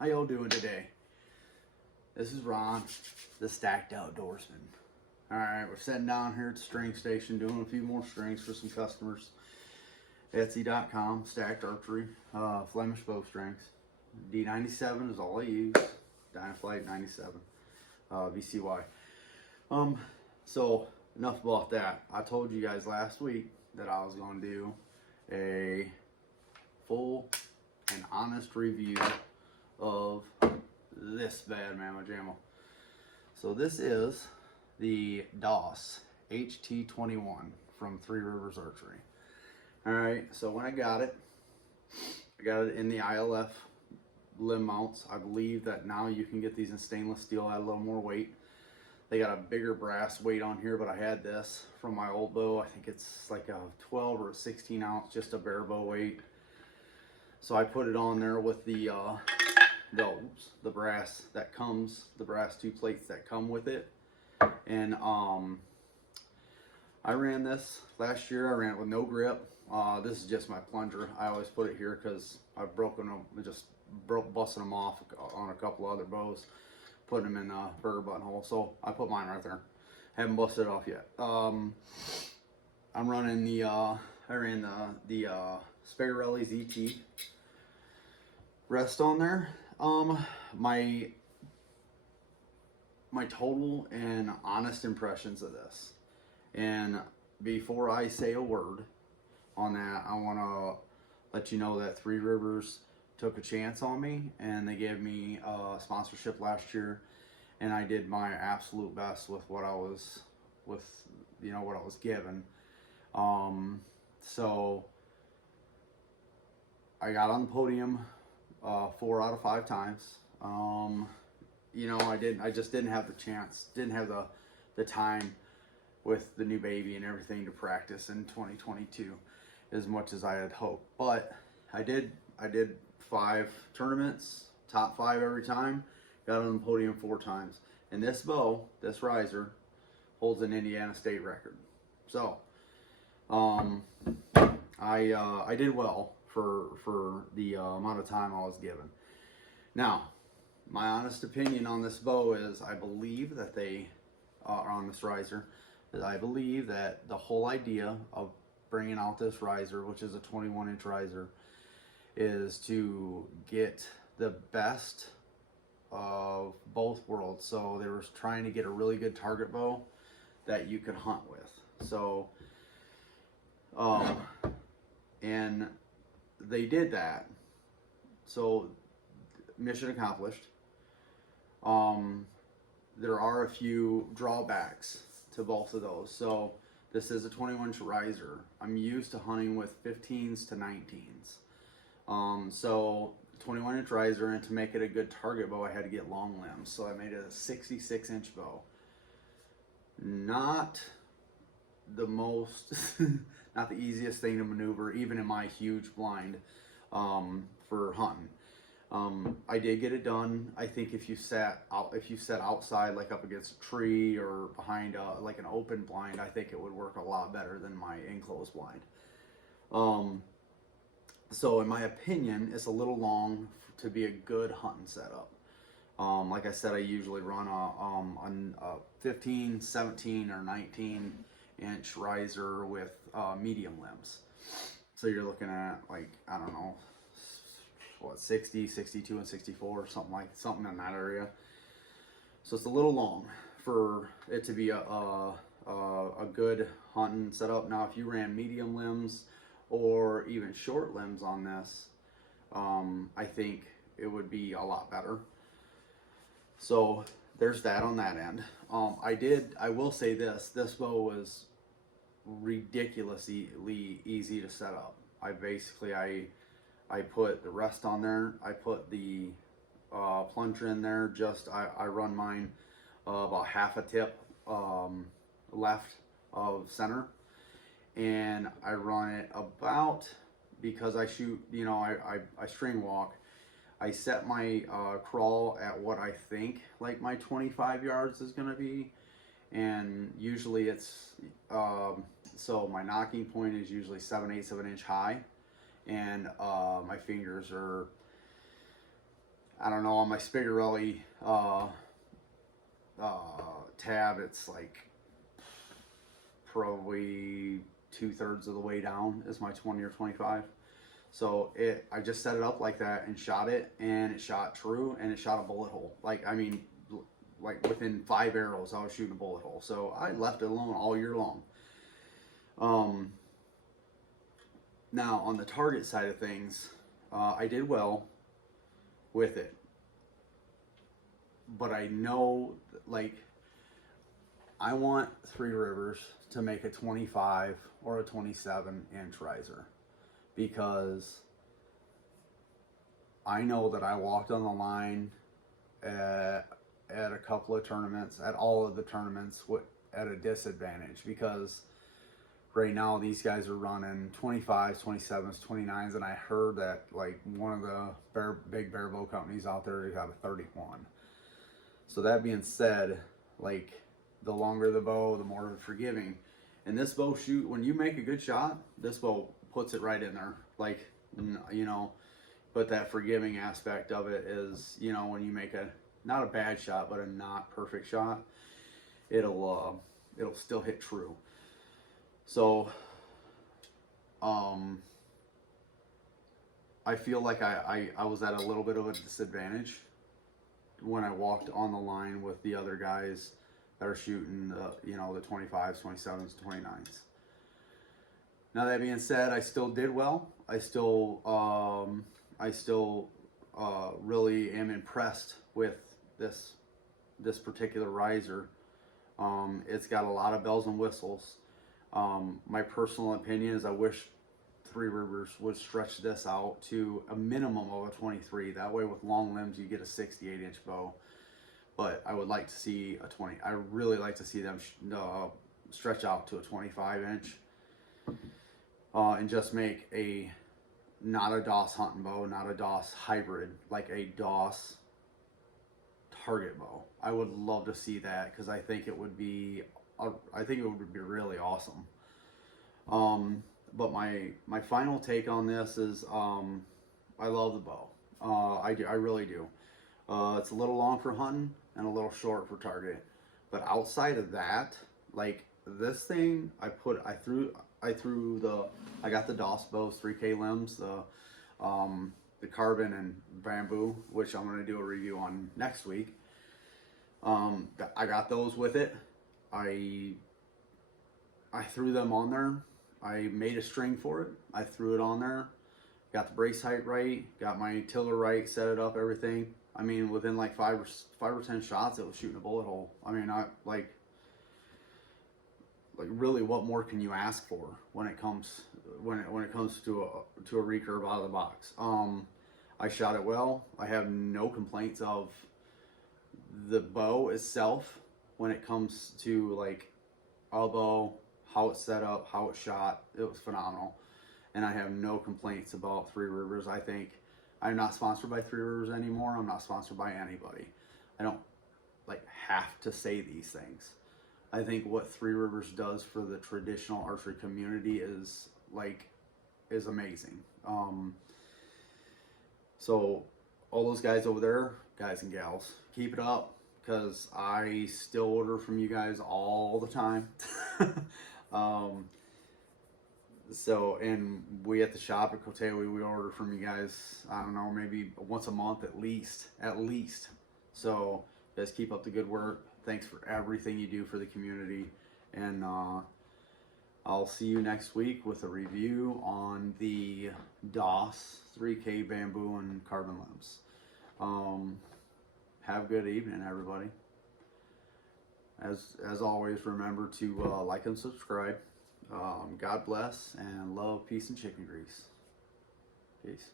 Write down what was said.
How y'all doing today? This is Ron, the Stacked Outdoorsman. Alright, we're sitting down here at the string station doing a few more strings for some customers. Etsy.com, Stacked Archery, Flemish bow strings. D97 is all I use. Dynaflight 97, VCY. So enough about that. I told you guys last week that I was going to do a full and honest review of this bad mamma jamma. So this is the DOS HT21 from Three Rivers Archery. Alright, so when I got it in the ILF limb mounts. I believe that now you can get these in stainless steel, add a little more weight. They got a bigger brass weight on here, but I had this from my old bow. I think it's like a 12 or a 16 ounce, just a bare bow weight. So I put it on there with the brass that comes, the brass two plates that come with it. And I ran this last year. I ran it with no grip. This is just my plunger. I always put it here because I've broken them, busting them off on a couple other bows, putting them in the burger buttonhole. So I put mine right there. Haven't busted it off yet. I'm running I ran the Spagarelli ZT rest on there. My total and honest impressions of this. And before I say a word on that, I want to let you know that Three Rivers took a chance on me, and they gave me a sponsorship last year, and I did my absolute best with what I was given. So I got on the podium 4 out of 5 times. I just didn't have the chance, didn't have the time with the new baby and everything to practice in 2022 as much as I had hoped. But I did 5 tournaments, top 5 every time, got on the podium 4 times. And this bow, this riser, holds an Indiana State record. So I did well for the amount of time I was given. Now, my honest opinion on this bow is I believe that they are on this riser. I believe that the whole idea of bringing out this riser, which is a 21-inch riser, is to get the best of both worlds. So they were trying to get a really good target bow that you could hunt with. So, and they did that. So mission accomplished. There are a few drawbacks to both of those. So this is a 21-inch riser. I'm used to hunting with 15s to 19s. So 21-inch riser, and to make it a good target bow, I had to get long limbs. So I made it a 66-inch bow. Not the most, not the easiest thing to maneuver, even in my huge blind for hunting. I did get it done. I think if you sat outside, like up against a tree or behind like an open blind, I think it would work a lot better than my enclosed blind. So in my opinion, it's a little long to be a good hunting setup. Like I said, I usually run a 15, 17, or 19-inch riser with medium limbs. So you're looking at, like, I don't know, what, 60, 62, and 64, something in that area. So it's a little long for it to be a good hunting setup. Now, if you ran medium limbs or even short limbs on this, I think it would be a lot better. So there's that on that end. I will say this bow was ridiculously easy to set up. I put the rest on there. I put the plunger in there. I run mine about half a tip left of center, and I run it about, because I shoot, I string walk. I set my crawl at what I think like my 25 yards is gonna be, and usually it's so my knocking point is usually 7/8 of an inch high, and my fingers are, I don't know, on my Spigarelli tab, it's like probably 2/3 of the way down is my 20 or 25. So I just set it up like that and shot it, and it shot true, and it shot a bullet hole. Like, I mean, like within 5 arrows, I was shooting a bullet hole. So I left it alone all year long. Now on the target side of things, I did well with it, but I know, like, I want Three Rivers to make a 25 or a 27 inch riser, because I know that I walked on the line at a couple of tournaments, at all of the tournaments, at a disadvantage, because right now these guys are running 25s, 27s, 29s, and I heard that like one of the big barebow companies out there got a 31. So that being said, like, the longer the bow, the more forgiving. And this bow shoot, when you make a good shot, this bow puts it right in there. Like, you know, but that forgiving aspect of it is, you know, when you make not a bad shot, but a not perfect shot, it'll still hit true. So, I feel like I was at a little bit of a disadvantage when I walked on the line with the other guys that are shooting you know, the 25s, 27s, 29s. Now that being said, I still did well. I still really am impressed with this particular riser. It's got a lot of bells and whistles. My personal opinion is I wish Three Rivers would stretch this out to a minimum of a 23. That way, with long limbs, you get a 68 inch bow. But I would like to see a 20. I really like to see them stretch out to a 25 inch. And just make not a DOS hunting bow, not a DOS hybrid, like a DOS target bow. I would love to see that, because I think it would be really awesome. But my final take on this is, I love the bow. I really do. It's a little long for hunting and a little short for target. But outside of that, like, this thing, I got the DOS bows, 3K limbs, the carbon and bamboo, which I'm going to do a review on next week. I got those with it. I threw them on there. I made a string for it. I threw it on there. Got the brace height right. Got my tiller right. Set it up. Everything. I mean, within like 5 or 10 shots, it was shooting a bullet hole. I mean, like really, what more can you ask for when it comes to a recurve out of the box? I shot it well. I have no complaints of the bow itself when it comes to like elbow, how it's set up, how it's shot. It was phenomenal, and I have no complaints about Three Rivers. I think I'm not sponsored by Three Rivers anymore. I'm not sponsored by anybody. I don't have to say these things. I think what Three Rivers does for the traditional archery community is amazing. So all those guys over there, guys and gals, keep it up, because I still order from you guys all the time. So, and we at the shop at Kotewi, we order from you guys, I don't know, maybe once a month at least. So, guys, keep up the good work. Thanks for everything you do for the community. And I'll see you next week with a review on the DOS 3K bamboo and carbon limbs. Have a good evening, everybody. As always, remember to like and subscribe. God bless, and love, peace, and chicken grease. Peace.